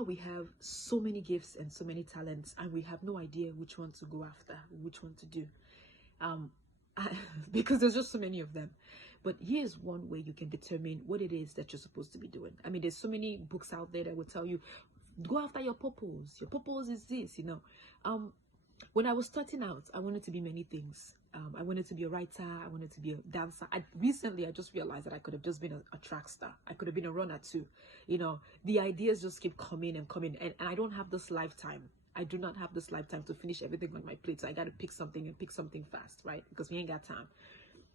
how we have so many gifts and so many talents, and we have no idea which one to go after, which one to do. Because there's just so many of them. But here's one way you can determine what it is that you're supposed to be doing. I mean, there's so many books out there that will tell you, go after your purpose. Your purpose is this, you know. When I was starting out, I wanted to be many things. I wanted to be a writer. I wanted to be a dancer. Recently, I just realized that I could have just been a track star. I could have been a runner too. You know, the ideas just keep coming and coming. And I don't have this lifetime. I do not have this lifetime to finish everything on my plate. So I got to pick something and pick something fast, right? Because we ain't got time.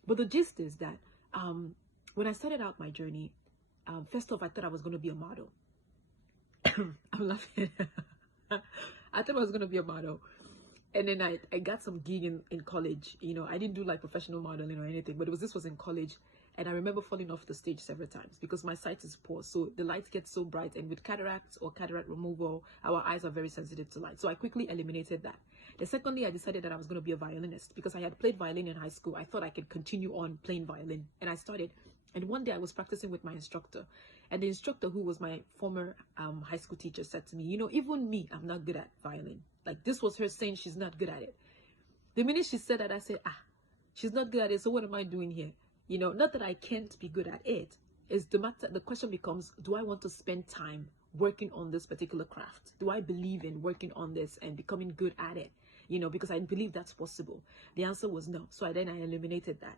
But the gist is that when I started out my journey, first off, I thought I was going to be a model. I'm laughing. I thought I was going to be a model. And then I got some gig in college. You know, I didn't do like professional modeling or anything, but this was in college. And I remember falling off the stage several times because my sight is poor. So the light gets so bright, and with cataracts or cataract removal, our eyes are very sensitive to light. So I quickly eliminated that. And secondly, I decided that I was going to be a violinist because I had played violin in high school. I thought I could continue on playing violin, and I started. And one day I was practicing with my instructor, and the instructor, who was my former high school teacher, said to me, you know, even me, I'm not good at violin. Like, this was her saying she's not good at it. The minute she said that, I said, she's not good at it, so what am I doing here? You know, not that I can't be good at it. Is the matter. The question becomes, do I want to spend time working on this particular craft? Do I believe in working on this and becoming good at it? You know, because I believe that's possible. The answer was no. So then I eliminated that.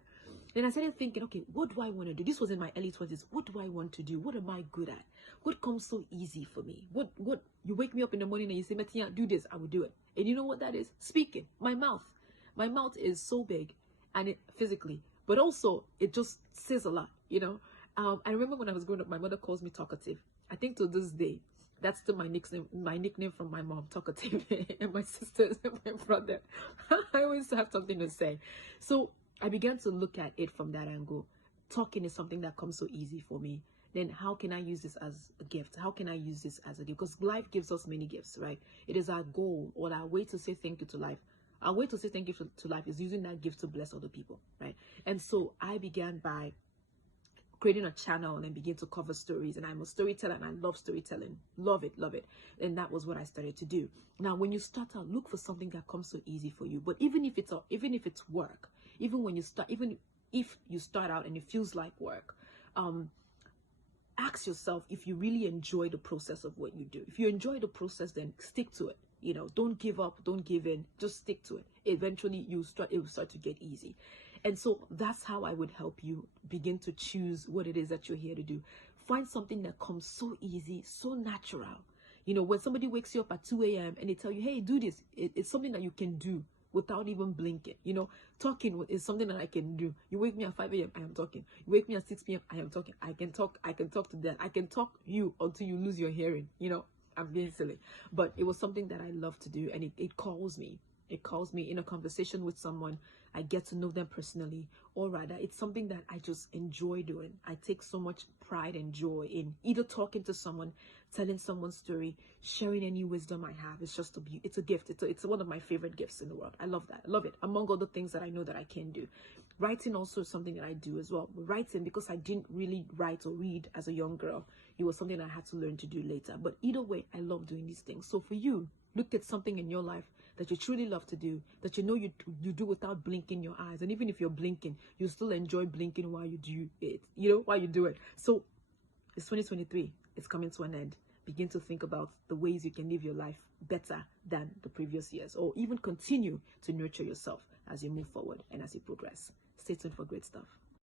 Then I started thinking, okay, what do I want to do? This was in my early 20s. What do I want to do? What am I good at? What comes so easy for me? What you wake me up in the morning and you say, Matia, do this, I will do it. And you know what that is? Speaking. My mouth. My mouth is so big, and it physically, but also it just says a lot, you know. I remember when I was growing up, my mother calls me talkative. I think to this day, that's still my nickname from my mom, talkative. And my sisters and my brother, I always have something to say. So I began to look at it from that angle. Talking is something that comes so easy for me. Then how can I use this as a gift? How can I use this as a gift? Because life gives us many gifts, right? It is our goal or our way to say thank you to life. Our way to say thank you to life is using that gift to bless other people, right? And so I began by creating a channel and begin to cover stories. And I'm a storyteller, and I love storytelling. Love it, love it. And that was what I started to do. Now, when you start out, look for something that comes so easy for you. But even if it's work, even if you start out and it feels like work, ask yourself if you really enjoy the process of what you do. If you enjoy the process, then stick to it. You know, don't give up, don't give in, just stick to it. Eventually it will start to get easy. And so that's how I would help you begin to choose what it is that you're here to do. Find something that comes so easy, so natural. You know, when somebody wakes you up at 2 a.m. and they tell you, hey, do this, it's something that you can do without even blinking. You know, talking is something that I can do. You wake me at 5 a.m., I am talking. You wake me at 6 p.m., I am talking. I can talk to that. I can talk you until you lose your hearing, you know. I'm being silly, but it was something that I love to do, and it calls me. It calls me in a conversation with someone. I get to know them personally, or rather, it's something that I just enjoy doing. I take so much pride and joy in either talking to someone, telling someone's story, sharing any wisdom I have. It's just it's a gift. It's one of my favorite gifts in the world. I love that. I love it. Among other things that I know that I can do. Writing also is something that I do as well. Writing, because I didn't really write or read as a young girl, it was something I had to learn to do later. But either way, I love doing these things. So for you, look at something in your life that you truly love to do, that you know you do without blinking your eyes. And even if you're blinking, you still enjoy blinking while you do it, you know, while you do it. So it's 2023. It's coming to an end. Begin to think about the ways you can live your life better than the previous years, or even continue to nurture yourself as you move forward and as you progress. Stay tuned for great stuff.